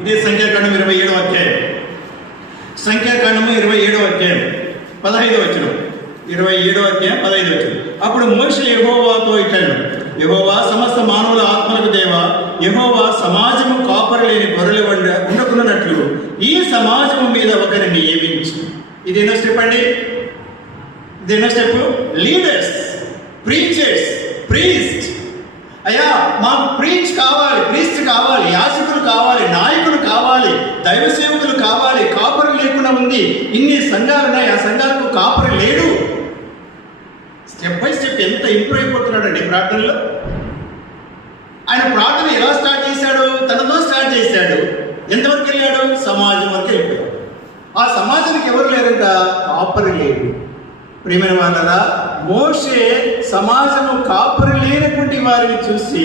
ఇదే సంఖ్యాకాండం 27వ అధ్యాయం. సంఖ్యాకాండము 27వ అధ్యాయం 15వ వచనం. 27వ అధ్యాయం 15వ వచనం. అప్పుడు మోషే యెహోవాతో ఇట్లనెను, యెహోవా సమస్త మానవుల ఆత్మలకు దేవా, యెహోవా సమాజము కాపరి లేని గొర్రెలు ఉండకున్నట్లు ఈ సమాజము మీద ఒకరిని నియమించు. ఇది ఎన్నో స్టెప్ అండి? ఇది ఎన్నో స్టెప్? Leaders, preachers, priest. అయ్యా మాకు ప్రీచ్ కావాలి, ప్రీస్ట్ కావాలి, యాజకులు కావాలి, నాయకులు కావాలి, దైవ సేవకులు కావాలి. కాపరి లేకుండా ఉంది. ఇన్ని సంఘాలు ఉన్నాయి, ఆ సంఘాలకు కాపరి లేడు. స్టెప్ బై స్టెప్ ఎంత ఇంప్రూవ్ అయిపోతున్నాడండి ప్రార్థనలో. ఆయన ప్రార్థన ఎలా స్టార్ట్ చేశాడు? తనతో స్టార్ట్ చేశాడు. ఎంతవరకు వెళ్ళాడు? సమాజం వరకు వెళ్ళిపోయాడు. ఆ సమాజానికి ఎవరు లేరంట? కాపరి లేడు. ప్రియమైన వాళ్ళరా, మోషే సమాజము కాపరి లేనటువంటి వారిని చూసి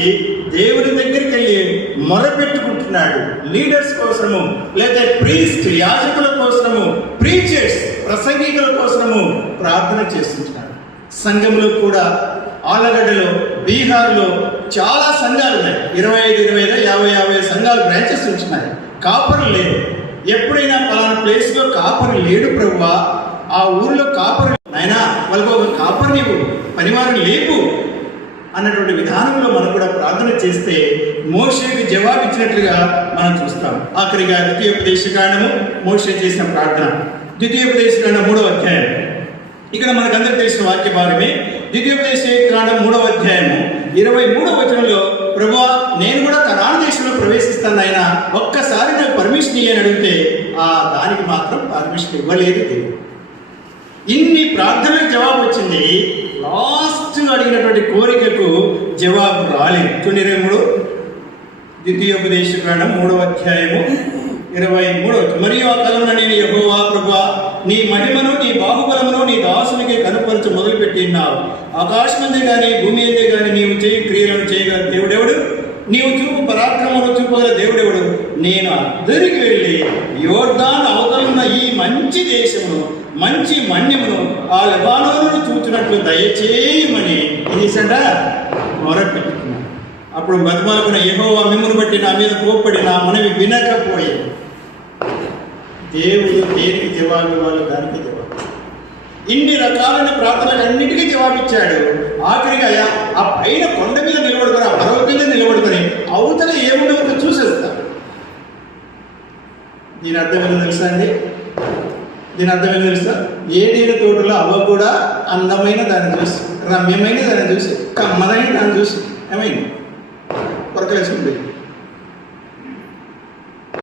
దేవుని దగ్గరికి వెళ్ళి మొరపెట్టుకుంటున్నాడు. లీడర్స్ కోసము, లేదా ప్రీస్ట్ యాజకుల కోసము, ప్రీచర్స్ ప్రసంగికుల కోసము ప్రార్థన చేస్తుంటున్నాడు. సంఘంలో కూడా ఆలగడ్డలో, బీహార్లో చాలా సంఘాలు ఉన్నాయి. 25, 50 సంఘాలు బ్రాంచెస్ ఉంటున్నాయి. కాపరి లేడు. ఎప్పుడైనా పలానా ప్లేస్లో కాపరి లేడు ప్రభువా, ఆ ఊరిలో కాపరి నాయనా వాళ్ళకు ఒక కాపరి నీవు, పనివారిని లేపు అన్నటువంటి విధానంలో మనం కూడా ప్రార్థన చేస్తే మోషేకి జవాబిచ్చినట్లుగా మనం చూస్తాం. ఆఖరిగా ద్వితీయోపదేశకాండము మోషే చేసిన ప్రార్థన. ద్వితీయోపదేశకాండం 3వ అధ్యాయం. ఇక్కడ మనకందరికి తెలిసిన వాక్య భాగమే. ద్వితీయోపదేశకాండం 3వ అధ్యాయము 23వ వచనంలో, ప్రభువా నేను కూడా కనాను దేశంలో ప్రవేశిస్తాను ఆయన, ఒక్కసారి నాకు పర్మిషన్ ఇయ్యని అడిగితే దానికి మాత్రం పర్మిషన్ ఇవ్వలేదు దేవుడు. ఇన్ని ప్రార్థనలకు జవాబు వచ్చింది, లాస్ట్ అడిగినటువంటి కోరికకు జవాబు రాలేదు. 23 ద్వితీయోపదేశకాండం 3వ అధ్యాయము 23. మరియు ఆ కాలంలో నేను యెహోవా ప్రభువా నీ మహిమను, నీ బాహుబలమును నీ దాసునికి కనుపరచ మొదలుపెట్టినావు. ఆకాశమందే కానీ భూమి అందే కానీ నీవు చేయి క్రియలను చేయగల దేవుడెవడు? నీవు చూపు పరాక్రమను చూపగల దేవుడెవడు? నేను అద్దరికి వెళ్ళి యోర్దాను అవతలున్న ఈ మంచి దేశమును, మంచి మన్యమును, ఆ లెబానోనును చూచినట్లు దయచేయమని ఏం చేశాడ? మొరపెట్టుకున్నాను. అప్పుడు బతిమాలుకున్న యెహోవా మిమ్మును బట్టి నా మీద కోప్పడి నా మనవి వినకపోయాను. దేవుడు దేనికి జవాబు ఇవ్వాలి? దానికి జవాబు. ఇన్ని రకాలైన ప్రార్థనలన్నిటికీ జవాబిచ్చాడు. ఆఖరిగా ఆ పైన కొండ మీద నిలబడుకొని, ఆ పర్వతం మీద నిలబడుకొని అవతల ఏముండో చూసేస్తాడు. దీని అర్థం ఏమో తెలుసా అండి? దీని అర్థం ఏమో తెలుసా? ఏదైనా తోటలో అవ్వ కూడా అందమైన దాన్ని చూసి, రమ్యమైన దాన్ని చూసి, కమ్మదైన దాన్ని చూసి ఏమైంది? కొరక వేసుకుంటుంది.